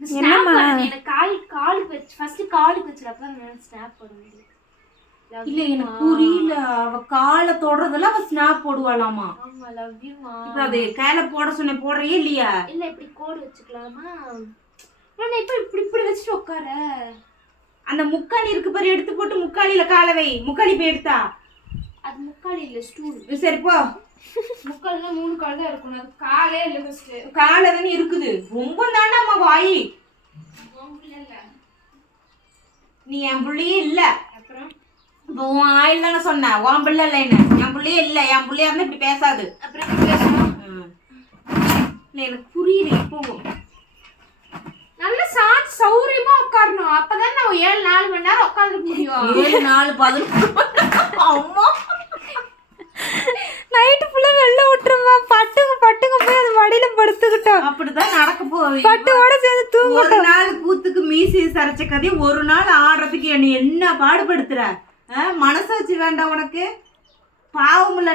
என்னம்மா எனக்கு காலுக்கு வச்சு ஃபர்ஸ்ட் காலுக்கு வச்சிருப்ப நான் ஸ்னாப் போட முடியும். இல்ல எனக்கு புரியல. அவ காலை தொடறதெல்லாம் அவ ஸ்னாப் போடுவாளாமா. ஆமா லவ் யூ மா. இப்ப அது கையில போட சொன்ன போடுறியே இல்லையா? இல்ல இப்படி கோடு வச்சுக்கலாமா? நான் இப்ப இப்படி வச்சுட்டு உட்கார. அந்த முக்காலி இருக்கு பாரு, எடுத்து போட்டு முக்காலியில காலை வை. முக்காலி போய் எடுத்தா அது முக்காலி இல்ல ஸ்டூல். சரி போ. முக்கால்னா 3 கால் தான் இருக்கும். அது காலே இல்ல ஃபர்ஸ்ட். காலை தானே இருக்குது. ரொம்ப தாண்டாமா வாய். நீ என் பிள்ளையே இல்ல. அப்புறம் இப்போ உன் ஆயில் தானே சொன்ன, உன் பிள்ளை இல்லை என்ன? என் பிள்ளையே இல்லை. என் பிள்ளையா இருந்தா இப்படி பேசாது. அப்புறம் பேசணும். இல்லை எனக்கு புரியல. இப்போ நல்ல சாட்சி சௌரியமா உட்காரணும். அப்பதான் நான் 4 மணி நேரம் உட்காந்துக்க முடியும். 7 4 11 அம்மா நைட்டு ஃபுல்லா வெளில விட்டுருமா. பட்டுங்க போய் அது மடியில படுத்துக்கிட்டோம். அப்படிதான் நடக்க போகுது. பட்டுவோட சேர்ந்து தூங்க. ஒரு நாள் கூத்துக்கு மீசி சரைச்ச கதையை ஒரு நாள் ஆடுறதுக்கு என்ன பாடுபடுத்துற? மனசாட்சி வேண்டாம் உனக்கு? பாவம் இல்ல.